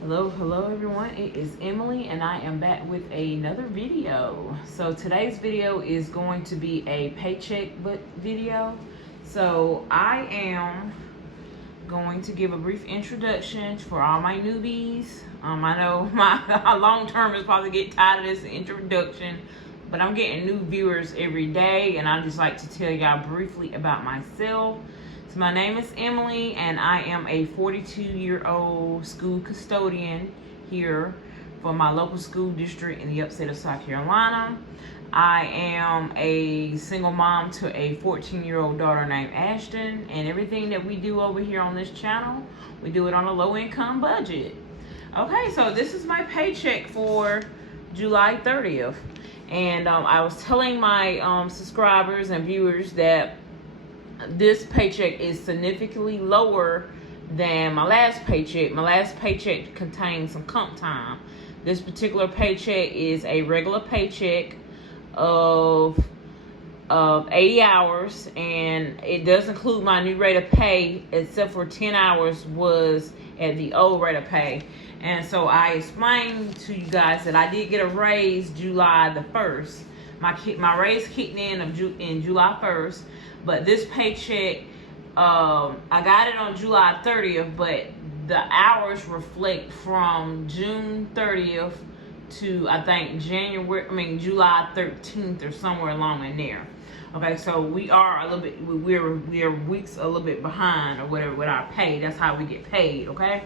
Hello everyone, it is Emily and I am back with another video. So today's video is going to be a paycheck video. So I am going to give a brief introduction for all my newbies. I know my long term is probably get tired of this introduction, but I'm getting new viewers every day and I just like to tell y'all briefly about myself. So my name is Emily and I am a 42-year-old school custodian here for my local school district in the upstate of South Carolina. I am a single mom to a 14-year-old daughter named Ashton, and everything that we do over here on this channel, we do it on a low-income budget. Okay, so this is my paycheck for July 30th. And I was telling my subscribers and viewers that this paycheck is significantly lower than my last paycheck. My last paycheck contained some comp time. This particular paycheck is a regular paycheck of 80 hours, and it does include my new rate of pay, except for 10 hours was at the old rate of pay. And so I explained to you guys that I did get a raise July the 1st. My raise kicked in July 1st. But this paycheck, I got it on July 30th, but the hours reflect from June 30th to I think July 13th or somewhere along in there. Okay, so we are a little bit, we're weeks a little bit behind or whatever with our pay. That's how we get paid. Okay,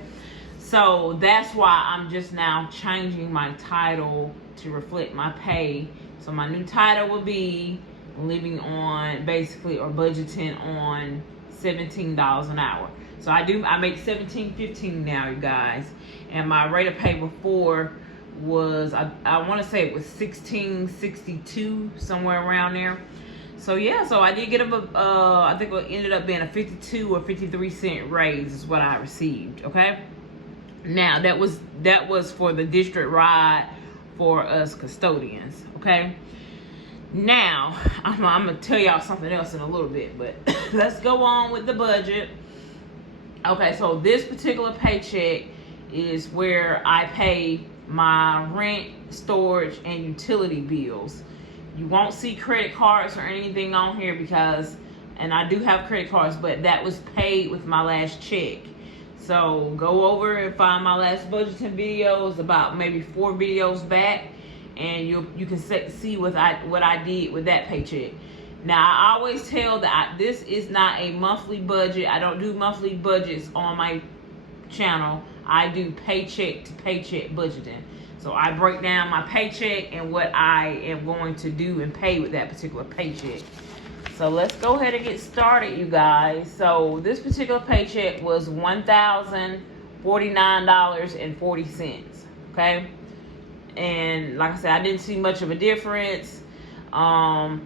so that's why I'm just now changing my title to reflect my pay. So my new title will be living on basically or budgeting on $17 an hour. So I make $17.15 now, you guys, and my rate of pay before was I want to say it was $16.62, somewhere around there. So yeah, so I did get I think it ended up being a 52 or 53 cent raise is what I received. Okay, now that was for the district ride for us custodians. Okay, now I'm gonna tell y'all something else in a little bit, but let's go on with the budget. Okay, so this particular paycheck is where I pay my rent, storage, and utility bills. You won't see credit cards or anything on here because, and I do have credit cards, but that was paid with my last check. So go over and find my last budgeting videos, about maybe 4 videos back, and you can see what I did with that paycheck. Now I always tell that this is not a monthly budget. I don't do monthly budgets on my channel. I do paycheck to paycheck budgeting. So I break down my paycheck and what I am going to do and pay with that particular paycheck. So let's go ahead and get started, you guys. So this particular paycheck was $1,049.40. Okay. And like I said, I didn't see much of a difference, but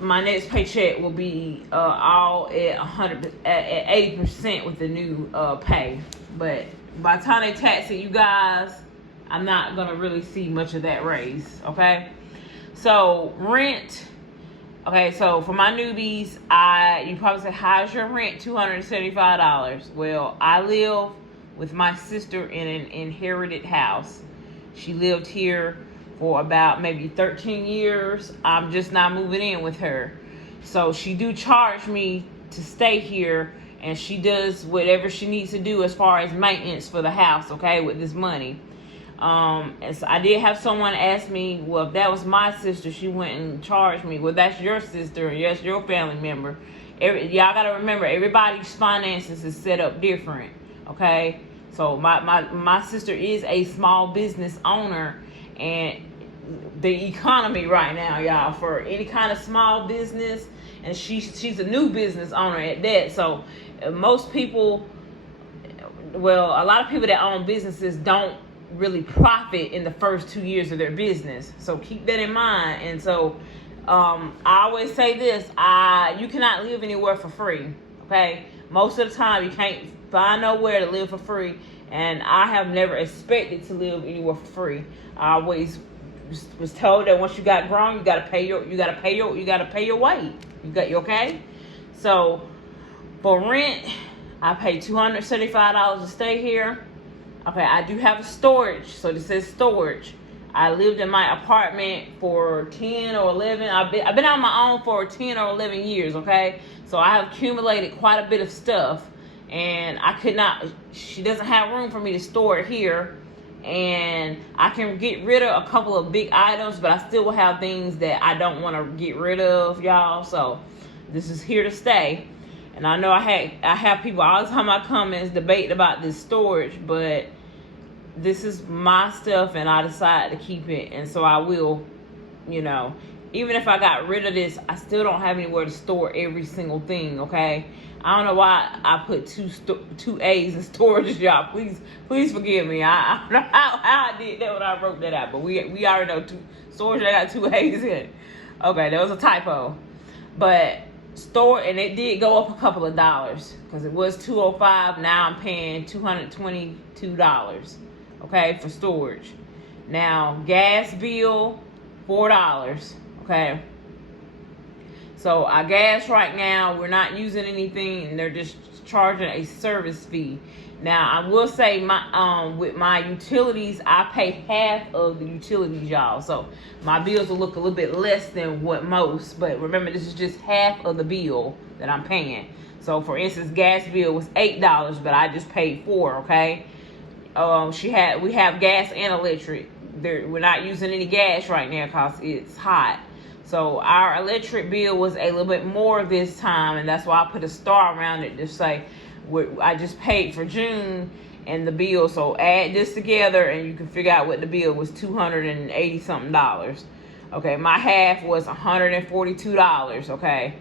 my next paycheck will be all at 80% with the new pay. But by the time they tax it, you guys, I'm not gonna really see much of that raise. Okay, so rent. Okay, so for my newbies, you probably say, how's your rent? $275. Well, I live with my sister in an inherited house. She lived here for about maybe 13 years. I'm just not moving in with her. So she do charge me to stay here, and she does whatever she needs to do as far as maintenance for the house, okay, with this money. And so I did have someone ask me, well, if that was my sister, she went and charged me. Well, that's your sister, and that's your family member. Y'all gotta remember, everybody's finances is set up different. Okay, so my sister is a small business owner, and the economy right now, y'all, for any kind of small business, and she's a new business owner at that. So most people, well, a lot of people that own businesses don't really profit in the first 2 years of their business. So keep that in mind. And so I always say this: you cannot live anywhere for free. Okay, most of the time you can't find nowhere to live for free, and I have never expected to live anywhere for free. I always was told that once you got grown, you gotta pay your way. You okay? So for rent, I paid $275 to stay here. Okay, I do have a storage, so this says storage. I lived in my apartment for 10 or 11. I've been on my own for 10 or 11 years, okay? So I have accumulated quite a bit of stuff, and I could not, she doesn't have room for me to store it here. And I can get rid of a couple of big items, but I still will have things that I don't want to get rid of, y'all. So this is here to stay. And I know I have people all the time I come and debate about this storage, but this is my stuff and I decided to keep it. And so I will, you know, even if I got rid of this, I still don't have anywhere to store every single thing, okay? I don't know why I put two A's in storage, y'all. Please forgive me. I don't know how I did that when I wrote that out, but we already know storage. I got two A's in it. Okay, that was a typo. But store, and it did go up a couple of dollars because it was $205. Now I'm paying $222. Okay, for storage. Now gas bill $4. Okay. So our gas right now, we're not using anything, and they're just charging a service fee. Now I will say with my utilities, I pay half of the utilities, y'all. So my bills will look a little bit less than what most, but remember this is just half of the bill that I'm paying. So for instance, gas bill was $8, but I just paid $4. Okay. We have gas and electric. We're not using any gas right now because it's hot. So our electric bill was a little bit more this time, and that's why I put a star around it to say I just paid for June and the bill. So add this together and you can figure out what the bill was, $280 something. Okay, my half was $142. Okay,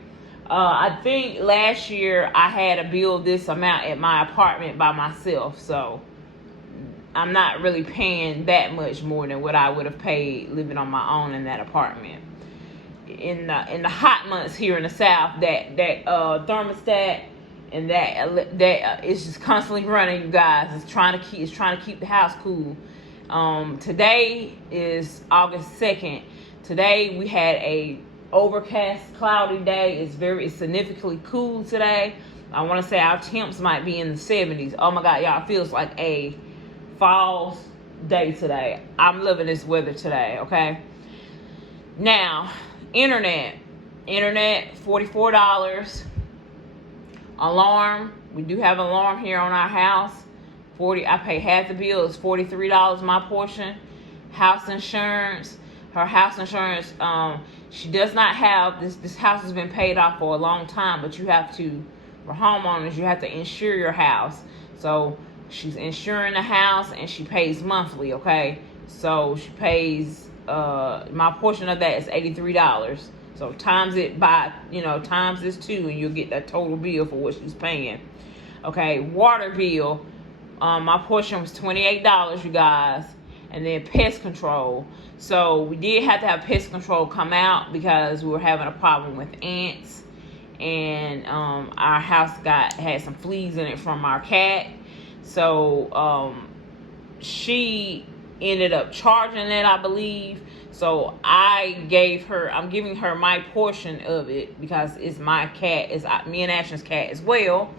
I think last year I had a bill this amount at my apartment by myself, so I'm not really paying that much more than what I would have paid living on my own in that apartment. In the hot months here in the South, that thermostat and that it's just constantly running, you guys. It's trying to keep the house cool. Today is August 2nd. Today we had a overcast, cloudy day. It's significantly cool today. I want to say our temps might be in the 70s. Oh my God, y'all, it feels like a fall day today. I'm loving this weather today. Okay. Now, internet $44. Alarm, we do have an alarm here on our house. I pay half the bill. It's $43 my portion. House insurance, her house insurance, she does not have this house has been paid off for a long time, but you have to, for homeowners, you have to insure your house. So she's insuring the house and she pays monthly. Okay, so she pays my portion of that is $83. So times it by, times this 2 and you'll get that total bill for what she's paying. Okay, water bill, my portion was $28, you guys. And then pest control. So we did have to have pest control come out because we were having a problem with ants. And our house had some fleas in it from our cat. So she ended up charging it, I believe. So I'm giving her my portion of it because it's my cat, it's me and Ashton's cat as well.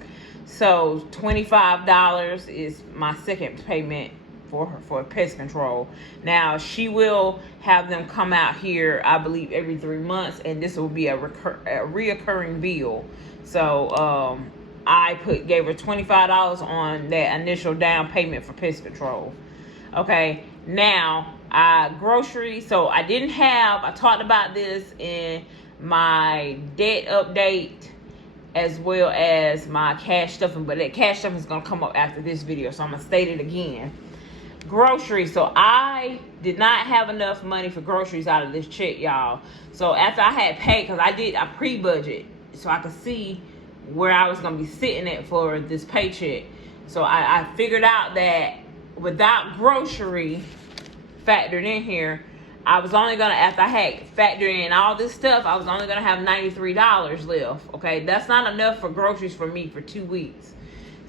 So $25 is my second payment for pest control. Now she will have them come out here, I believe, every 3 months, and this will be a reoccurring bill. So I gave her $25 on that initial down payment for pest control. Okay, now groceries. So I talked about this in my debt update as well as my cash stuffing, but that cash stuffing is going to come up after this video, so I'm going to state it again. Groceries. So I did not have enough money for groceries out of this check, y'all. So after I had paid, because I pre-budget so I could see where I was going to be sitting at for this paycheck. So I figured out that without grocery factored in here, I was only going to, after I had factored in all this stuff, I was only going to have $93 left. Okay, that's not enough for groceries for me for 2 weeks.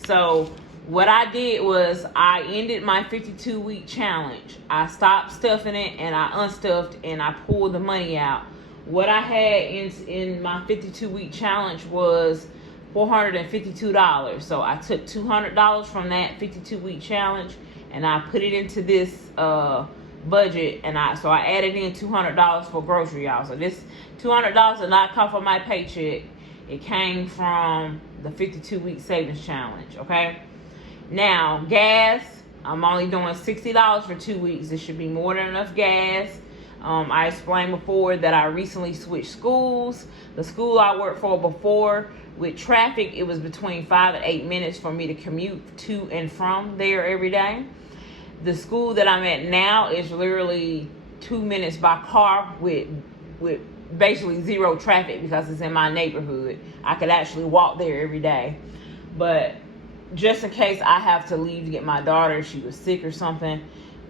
So what I did was I ended my 52-week challenge. I stopped stuffing it and I unstuffed and I pulled the money out. What I had in my 52-week challenge was $452. So I took $200 from that 52-week challenge and I put it into this budget, and I added in $200 for grocery, y'all. So this $200 did not come from my paycheck. It came from the 52-week savings challenge, okay? Now, gas, I'm only doing $60 for 2 weeks. This should be more than enough gas. I explained before that I recently switched schools. The school I worked for before, with traffic, it was between 5 and 8 minutes for me to commute to and from there every day. The school that I'm at now is literally 2 minutes by car with basically zero traffic because it's in my neighborhood. I could actually walk there every day. But just in case I have to leave to get my daughter, if she was sick or something,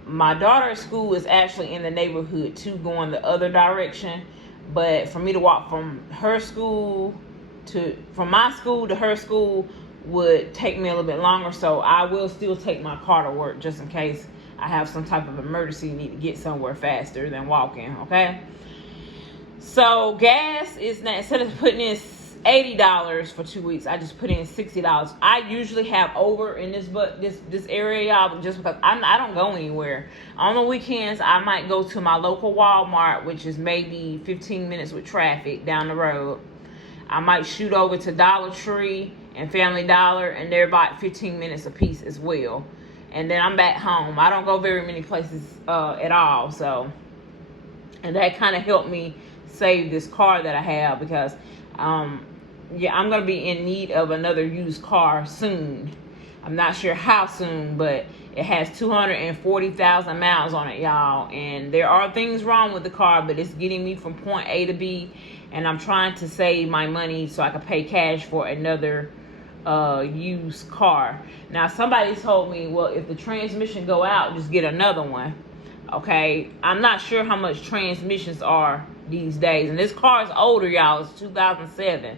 my daughter's school is actually in the neighborhood too, going the other direction. But for me to walk from my school to her school would take me a little bit longer, so I will still take my car to work just in case I have some type of emergency, need to get somewhere faster than walking, okay? So gas is now, instead of putting in $80 for 2 weeks, I just put in $60. I usually have over in this area, y'all, just because I don't go anywhere. On the weekends, I might go to my local Walmart, which is maybe 15 minutes with traffic down the road. I might shoot over to Dollar Tree and Family Dollar, and they're about 15 minutes a piece as well. And then I'm back home. I don't go very many places at all. So, and that kind of helped me save this car that I have because, yeah, I'm going to be in need of another used car soon. I'm not sure how soon, but it has 240,000 miles on it, y'all. And there are things wrong with the car, but it's getting me from point A to B. And I'm trying to save my money so I can pay cash for another used car. Now, somebody told me, well, if the transmission go out, just get another one. Okay, I'm not sure how much transmissions are these days. And this car is older, y'all. It's 2007.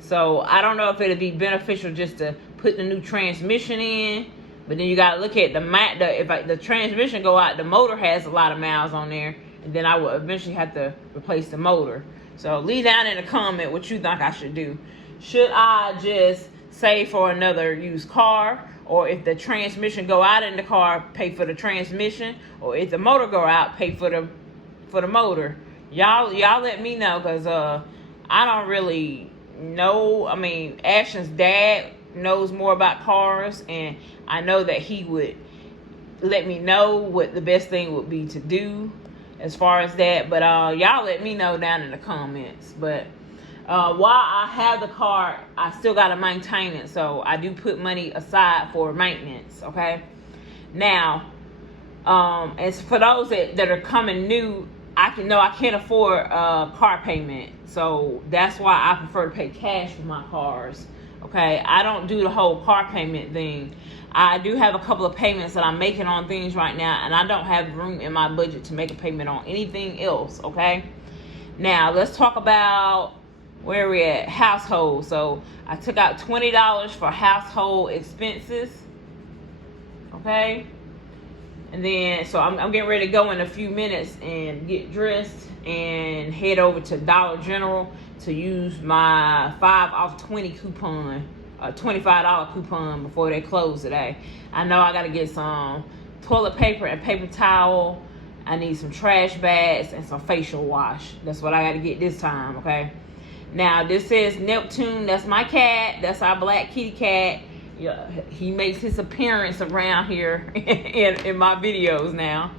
So I don't know if it'd be beneficial just to put the new transmission in. But then you got to look at if the transmission go out, the motor has a lot of miles on there. And then I will eventually have to replace the motor. So leave down in the comment what you think I should do. Should I just save for another used car? Or if the transmission go out in the car, pay for the transmission? Or if the motor go out, pay for the motor? Y'all let me know, because I don't really know. I mean, Ashton's dad knows more about cars, and I know that he would let me know what the best thing would be to do as far as that. But y'all let me know down in the comments. But while I have the car, I still got to maintain it. So I do put money aside for maintenance, okay? Now, as for those that are coming new, I can't afford car payment. So that's why I prefer to pay cash for my cars, okay? I don't do the whole car payment thing. I do have a couple of payments that I'm making on things right now, and I don't have room in my budget to make a payment on anything else, okay? Now, let's talk about where we're at. Household. So I took out $20 for household expenses, okay? And then, so I'm getting ready to go in a few minutes and get dressed and head over to Dollar General to use my 5 off 20 coupon, $25 coupon before they close today. I know I got to get some toilet paper and paper towel. I need some trash bags and some facial wash. That's what I got to get this time, okay? Now, this is Neptune. That's my cat. That's our black kitty cat. Yeah, he makes his appearance around here in my videos now.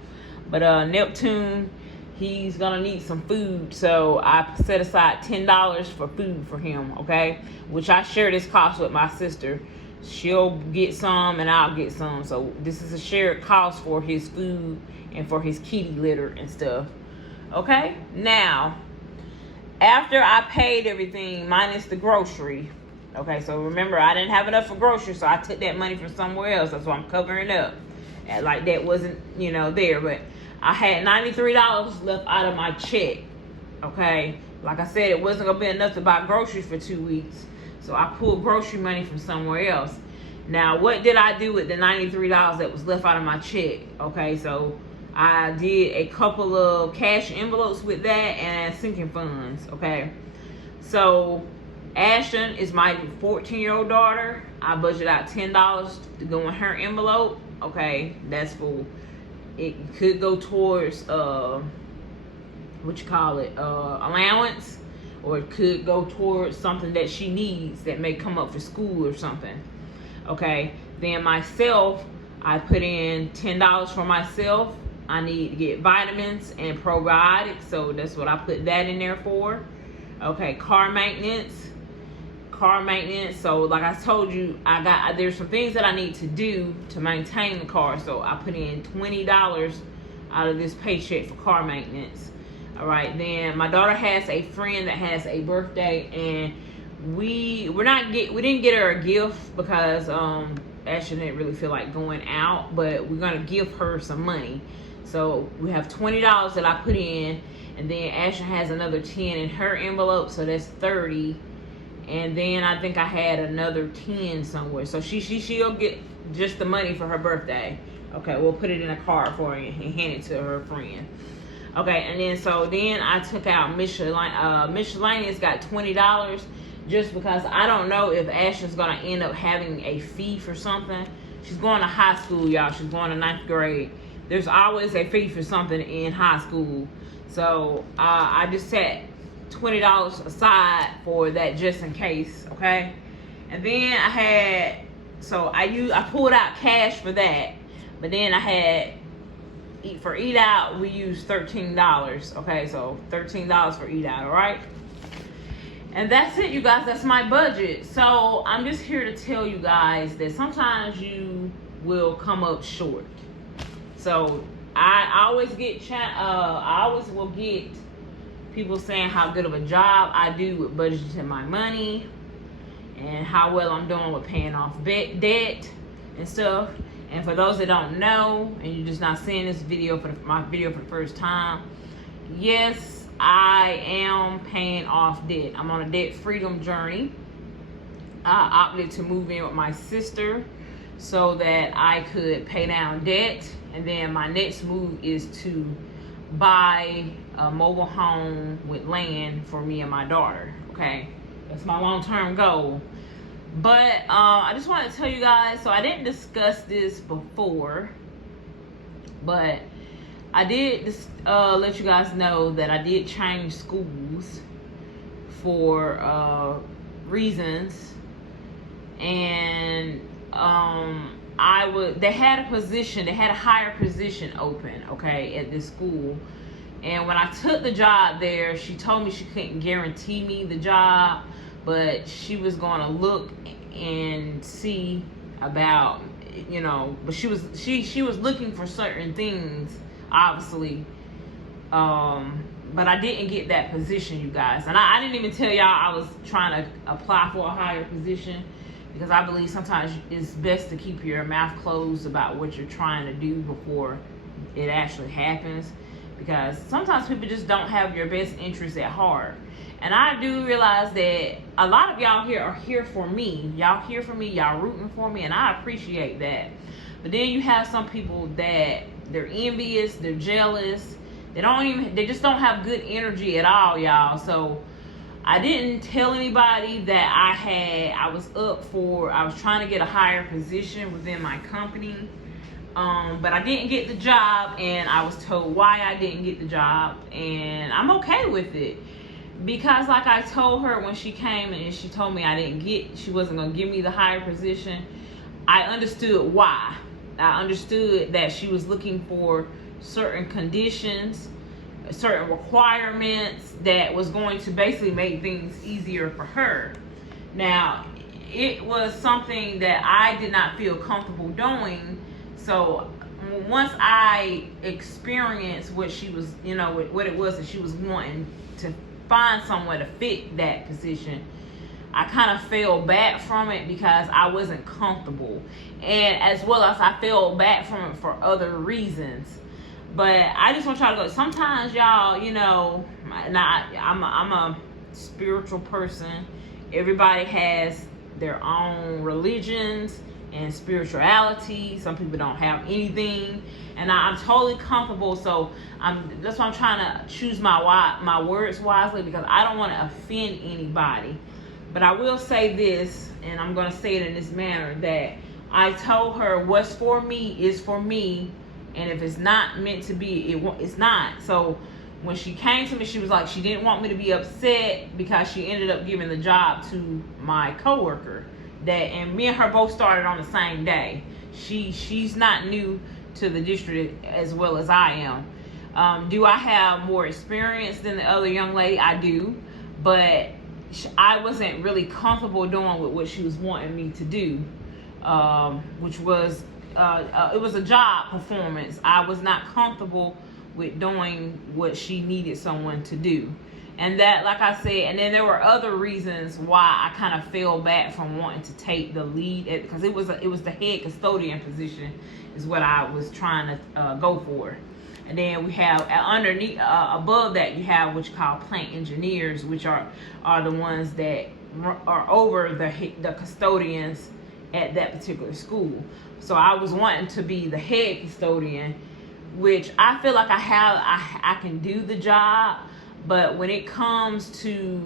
But Neptune, he's gonna need some food, so I set aside $10 for food for him, okay? Which I share this cost with my sister. She'll get some and I'll get some. So this is a shared cost for his food and for his kitty litter and stuff. Okay? Now, after I paid everything minus the grocery, okay, so remember, I didn't have enough for groceries, so I took that money from somewhere else. That's why I'm covering up. And like that wasn't, there. But I had $93 left out of my check, okay? Like I said, it wasn't going to be enough to buy groceries for 2 weeks. So I pulled grocery money from somewhere else. Now, what did I do with the $93 that was left out of my check? Okay, so I did a couple of cash envelopes with that and sinking funds, okay? So Ashton is my 14-year-old daughter. I budget out $10 to go in her envelope. Okay, that's for, it could go towards allowance, or it could go towards something that she needs that may come up for school or something. Okay, then myself, I put in $10 for myself. I need to get vitamins and probiotics, so that's what I put that in there for. Okay, car maintenance. So like I told you, there's some things that I need to do to maintain the car, so I put in $20 out of this paycheck for car maintenance. All right, then my daughter has a friend that has a birthday, and we didn't get her a gift because Ashton didn't really feel like going out, but we're gonna give her some money. So we have $20 that I put in, and then Ashton has another 10 in her envelope, so that's 30. And then I think I had another 10 somewhere. So she'll get just the money for her birthday. Okay, we'll put it in a card for her and hand it to her friend. Okay, and then I took out miscellaneous, got $20, just because I don't know if Ashton's gonna end up having a fee for something. She's going to high school, y'all. She's going to 9th grade. There's always a fee for something in high school. So I just set $20 aside for that just in case. Okay, and then I pulled out cash for that, but then I had eat out, we used $13. Okay, so $13 for eat out. All right, and that's it, you guys. That's my budget. So I'm just here to tell you guys that sometimes you will come up short. So I always will get people saying how good of a job I do with budgeting my money and how well I'm doing with paying off debt and stuff. And for those that don't know, and you're just not seeing this video my video for the first time, yes, I am paying off debt. I'm on a debt freedom journey. I opted to move in with my sister so that I could pay down debt, and then my next move is to buy a mobile home with land for me and my daughter. Okay, that's my long-term goal. But I just want to tell you guys, so I didn't discuss this before, but I did just let you guys know that I did change schools for reasons, and they had a higher position open, okay, at this school. And when I took the job there, she told me she couldn't guarantee me the job, but she was going to look and see about, but she was looking for certain things, obviously. But I didn't get that position, you guys. And I didn't even tell y'all I was trying to apply for a higher position, because I believe sometimes it's best to keep your mouth closed about what you're trying to do before it actually happens, because sometimes people just don't have your best interests at heart. And I do realize that a lot of y'all here are here for me. Y'all here for me, y'all rooting for me, and I appreciate that. But then you have some people that they're envious, they're jealous, they just don't have good energy at all, y'all. So I didn't tell anybody that I was trying to get a higher position within my company. But I didn't get the job, and I was told why I didn't get the job, and I'm okay with it. Because like I told her when she came and she told me she wasn't going to give me the higher position, I understood why. I understood that she was looking for certain conditions, certain requirements that was going to basically make things easier for her. Now, it was something that I did not feel comfortable doing. So once I experienced what she was, what it was that she was wanting to find somewhere to fit that position, I kind of fell back from it because I wasn't comfortable, and as well as I fell back from it for other reasons. But I just want y'all to go. Sometimes y'all, I'm a spiritual person. Everybody has their own religions and spirituality. Some people don't have anything, and I'm totally comfortable. So that's why I'm trying to choose my words wisely, because I don't want to offend anybody. But I will say this, and I'm going to say it in this manner, that I told her what's for me is for me, and if it's not meant to be, it's not. So when she came to me, she was like, she didn't want me to be upset because she ended up giving the job to my coworker. And me and her both started on the same day. She's not new to the district as well as I am. Do I have more experience than the other young lady? I do, but I wasn't really comfortable doing with what she was wanting me to do, which was it was a job performance. I was not comfortable with doing what she needed someone to do. And that, like I said, and then there were other reasons why I kind of fell back from wanting to take the lead, because it was the head custodian position is what I was trying to go for. And then we have underneath, above that, you have what you call plant engineers, which are the ones that are over the custodians at that particular school. So I was wanting to be the head custodian, which I feel like I can do the job, but when it comes to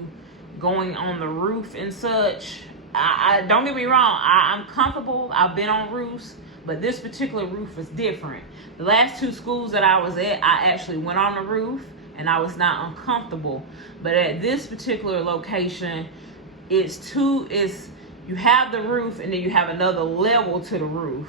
going on the roof and such, I don't get me wrong, I'm comfortable. I've been on roofs, but this particular roof is different. The last 2 schools that I was at, I actually went on the roof and I was not uncomfortable. But at this particular location, you have the roof and then you have another level to the roof.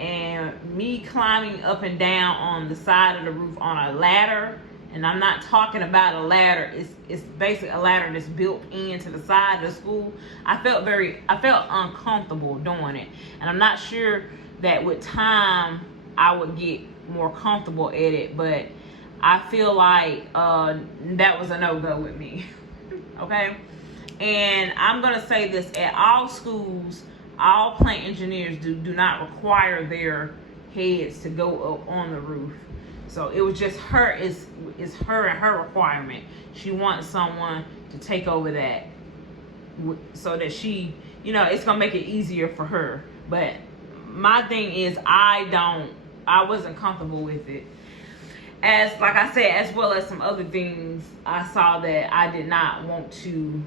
And me climbing up and down on the side of the roof on a ladder, and I'm not talking about a ladder, it's basically a ladder that's built into the side of the school. I felt uncomfortable doing it. And I'm not sure that with time I would get more comfortable at it, but I feel like that was a no-go with me. Okay? And I'm going to say this, at all schools, all plant engineers do not require their heads to go up on the roof. So it was just her, it's her and her requirement. She wants someone to take over that so that she, it's going to make it easier for her. But my thing is, I wasn't comfortable with it. Like I said, as well as some other things, I saw that I did not want to,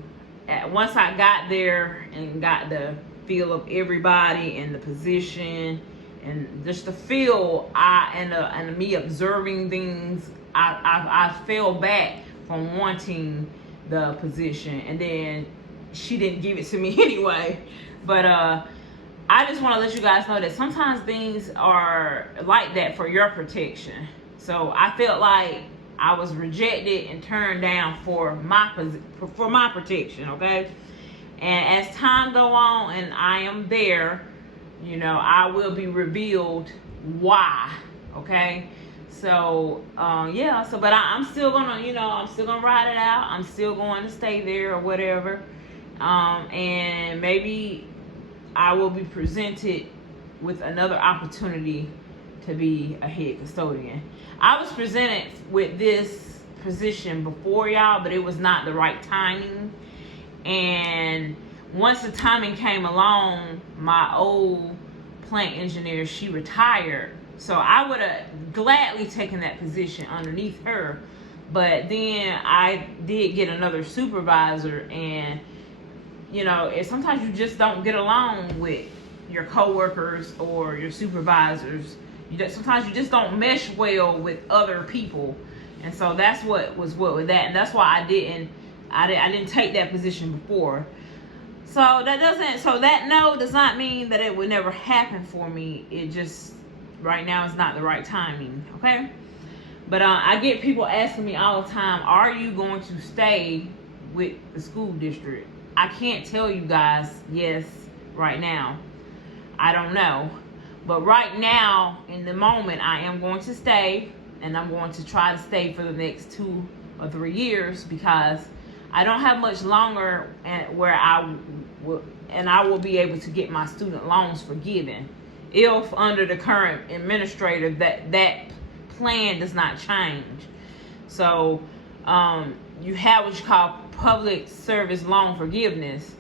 once I got there and got the feel of everybody and the position and just the feel, and me observing things, I fell back from wanting the position. And then she didn't give it to me anyway. But I just want to let you guys know that sometimes things are like that for your protection. So I felt like I was rejected and turned down for my protection, okay? And as time go on and I am there, I will be revealed why, okay? So, yeah, but I'm still gonna, I'm still gonna ride it out. I'm still going to stay there or whatever. And maybe I will be presented with another opportunity to be a head custodian. I was presented with this position before, y'all, but it was not the right timing. And once the timing came along, my old plant engineer, she retired. So I would have gladly taken that position underneath her. But then I did get another supervisor, and sometimes you just don't get along with your coworkers or your supervisors. Sometimes you just don't mesh well with other people. And so that's what with that. And that's why I didn't take that position before. So that no does not mean that it would never happen for me. It just, right now, is not the right timing, okay? But I get people asking me all the time, are you going to stay with the school district? I can't tell you guys yes right now. I don't know. But right now, in the moment, I am going to stay, and I'm going to try to stay for the next 2 or 3 years, because I don't have much longer where I will be able to get my student loans forgiven if under the current administrator that plan does not change. So you have what you call public service loan forgiveness.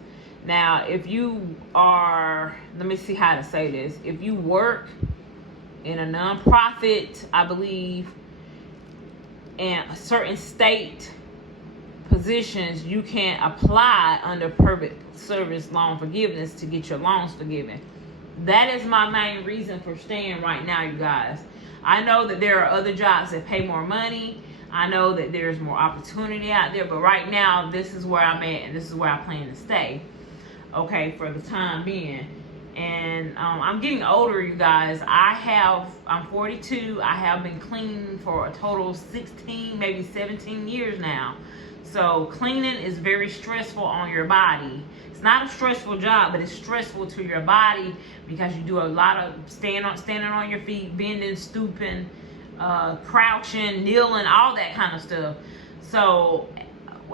Now, if you are, let me see how to say this. If you work in a nonprofit, I believe, in a certain state positions you can apply under public service loan forgiveness to get your loans forgiven. That is my main reason for staying right now, you guys. I know that there are other jobs that pay more money. I know that there's more opportunity out there, but right now, this is where I'm at, and this is where I plan to stay, okay, for the time being. And I'm getting older, you guys. I'm 42. I have been cleaning for a total of 16, maybe 17 years now. So cleaning is very stressful on your body. It's not a stressful job, but it's stressful to your body because you do a lot of standing on your feet, bending, stooping, crouching, kneeling, all that kind of stuff. So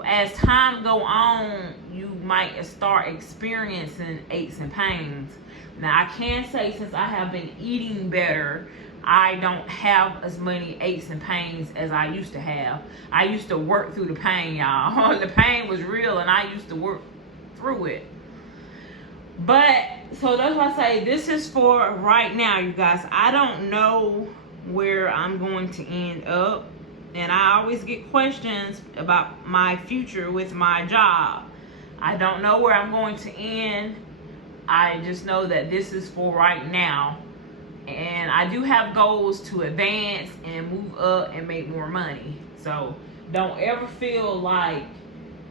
as time go on, you might start experiencing aches and pains. Now I can say, since I have been eating better, I don't have as many aches and pains as I used to have. I used to work through the pain, y'all. The pain was real, and I used to work through it. But so that's why I say this is for right now, you guys. I don't know where I'm going to end up, and I always get questions about my future with my job. I don't know where I'm going to end. I just know that this is for right now, and I do have goals to advance and move up and make more money. So don't ever feel like,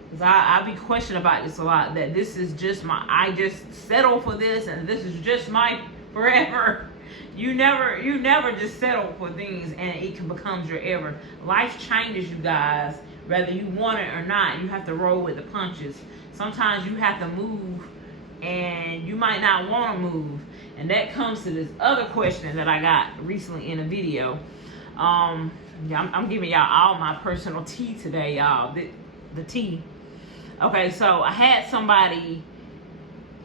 because I be questioned about this a lot, that this is just I just settle for this and this is just my forever. You never just settle for things and it becomes your ever. Life changes, you guys, whether you want it or not. You have to roll with the punches. Sometimes you have to move, and you might not want to move. And that comes to this other question that I got recently in a video. I'm giving y'all all my personal tea today, y'all. The tea. Okay, so I had somebody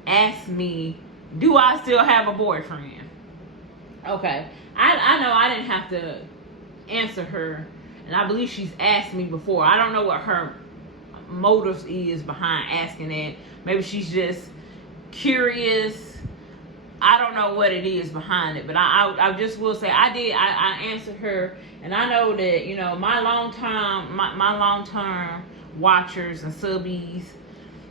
ask me, do I still have a boyfriend? Okay, I know I didn't have to answer her, and I believe she's asked me before. I don't know what her motives is behind asking that. Maybe she's just curious. I don't know what it is behind it, but I just will say I answered her, and I know that, you know, my long-term watchers and subbies,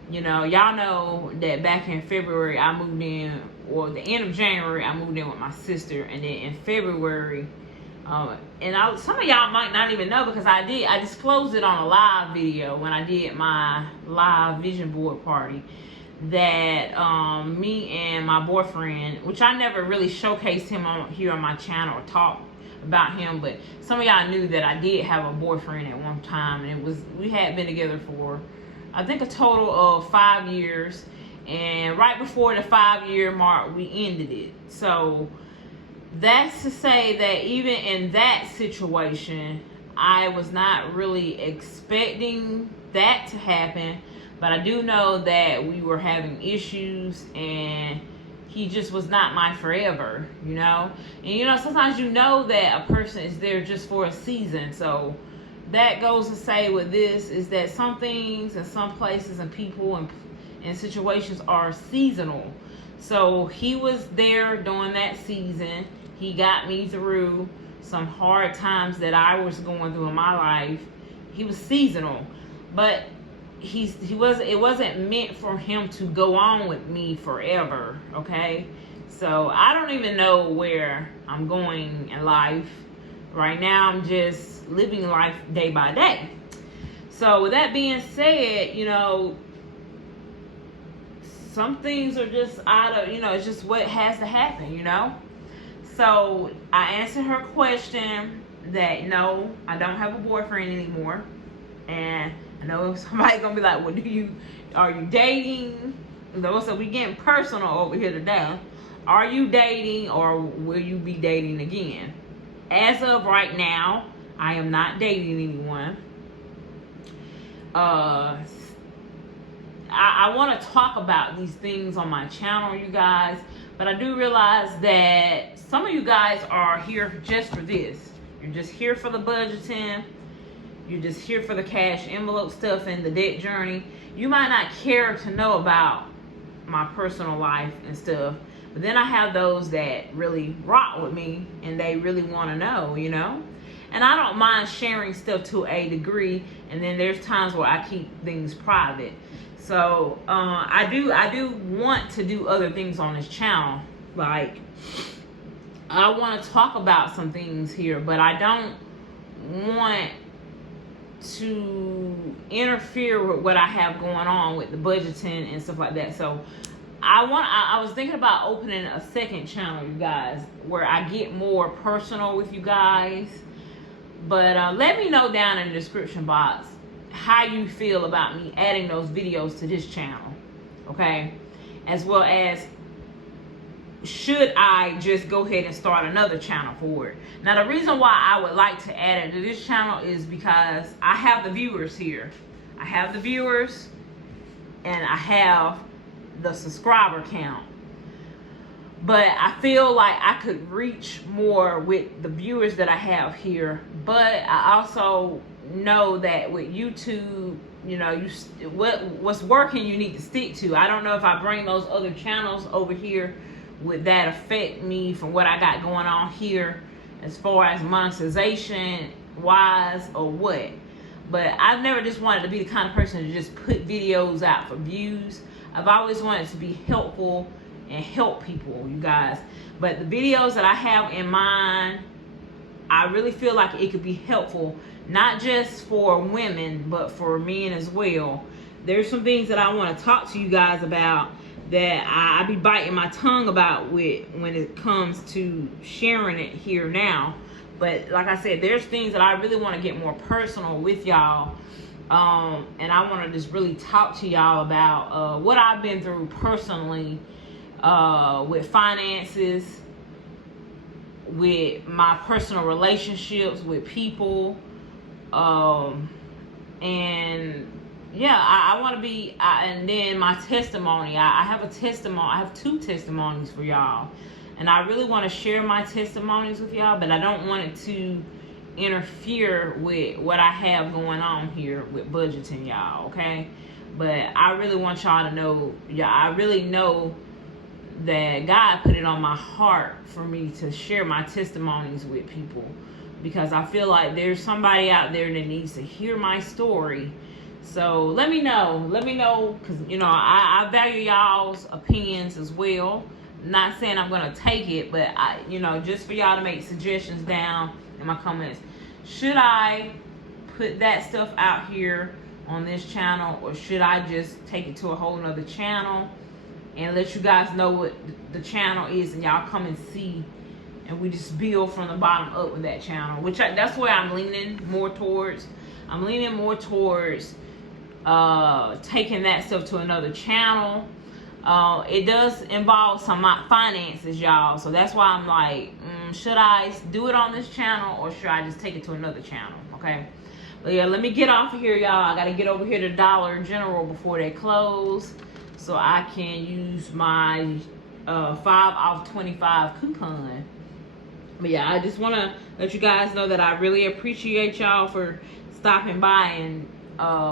you know, y'all know that back in February I moved in, or the end of January I moved in with my sister, and then in February, some of y'all might not even know, because I disclosed it on a live video when I did my live vision board party, that me and my boyfriend, which I never really showcased him here on my channel or talked about him, but some of y'all knew that I did have a boyfriend at one time, and we had been together for, I think, a total of 5 years, and right before the 5-year mark we ended it. So that's to say that even in that situation, I was not really expecting that to happen. But I do know that we were having issues, and he just was not my forever, you know? And, you know, sometimes you know that a person is there just for a season. So that goes to say with this is that some things and some places and people and situations are seasonal. So he was there during that season. He got me through some hard times that I was going through in my life. He was seasonal. But it wasn't meant for him to go on with me forever, okay? So I don't even know where I'm going in life. Right now I'm just living life day by day. So with that being said, you know, some things are just out of, you know, it's just what has to happen, you know? So I answered her question that no, I don't have a boyfriend anymore. And I know somebody's gonna be like, well, are you dating? So we getting personal over here today. Are you dating, or will you be dating again? As of right now, I am not dating anyone. I want to talk about these things on my channel, you guys, but I do realize that some of you guys are here just for this. You're just here for the budgeting. You're just here for the cash envelope stuff and the debt journey. You might not care to know about my personal life and stuff. But then I have those that really rock with me, and they really want to know, you know. And I don't mind sharing stuff to a degree, and then there's times where I keep things private. So I do want to do other things on this channel. Like, I want to talk about some things here, but I don't want to interfere with what I have going on with the budgeting and stuff like that. So I was thinking about opening a second channel, you guys, where I get more personal with you guys. But let me know down in the description box how you feel about me adding those videos to this channel, okay? As well as, should I just go ahead and start another channel for it? Now, the reason why I would like to add it to this channel is because I have the viewers here. I have the viewers, and I have the subscriber count. But I feel like I could reach more with the viewers that I have here. But I also know that with YouTube, you know, what's working you need to stick to. I don't know if I bring those other channels over here, would that affect me from what I got going on here as far as monetization wise or what. But I've never just wanted to be the kind of person to just put videos out for views. I've always wanted to be helpful and help people, you guys. But the videos that I have in mind, I really feel like it could be helpful, not just for women, but for men as well. There's some things that I want to talk to you guys about that I be biting my tongue about when it comes to sharing it here now. But like I said, there's things that I really want to get more personal with y'all. And I want to just really talk to y'all about what I've been through personally with finances, with my personal relationships with people, and yeah, I want to be, and then my testimony. I have a testimony. I have 2 testimonies for y'all, and I really want to share my testimonies with y'all, but I don't want it to interfere with what I have going on here with budgeting, y'all, okay? But I really want y'all to know, yeah, I really know that God put it on my heart for me to share my testimonies with people, because I feel like there's somebody out there that needs to hear my story. So let me know, because, you know, I value y'all's opinions as well. Not saying I'm going to take it, but you know, just for y'all to make suggestions down in my comments. Should I put that stuff out here on this channel, or should I just take it to a whole nother channel and let you guys know what the channel is, and y'all come and see, and we just build from the bottom up with that channel? That's where I'm leaning more towards. I'm leaning more towards taking that stuff to another channel. It does involve some finances, y'all, so that's why I'm like, should I do it on this channel, or should I just take it to another channel? Okay, but yeah, let me get off of here, y'all. I gotta get over here to Dollar General before they close, so I can use my 5 off 25 coupon. But yeah, I just want to let you guys know that I really appreciate y'all for stopping by and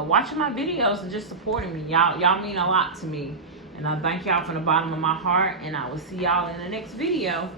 watching my videos and just supporting me. Y'all mean a lot to me, and I thank y'all from the bottom of my heart, and I will see y'all in the next video.